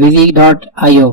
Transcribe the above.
vizi.io,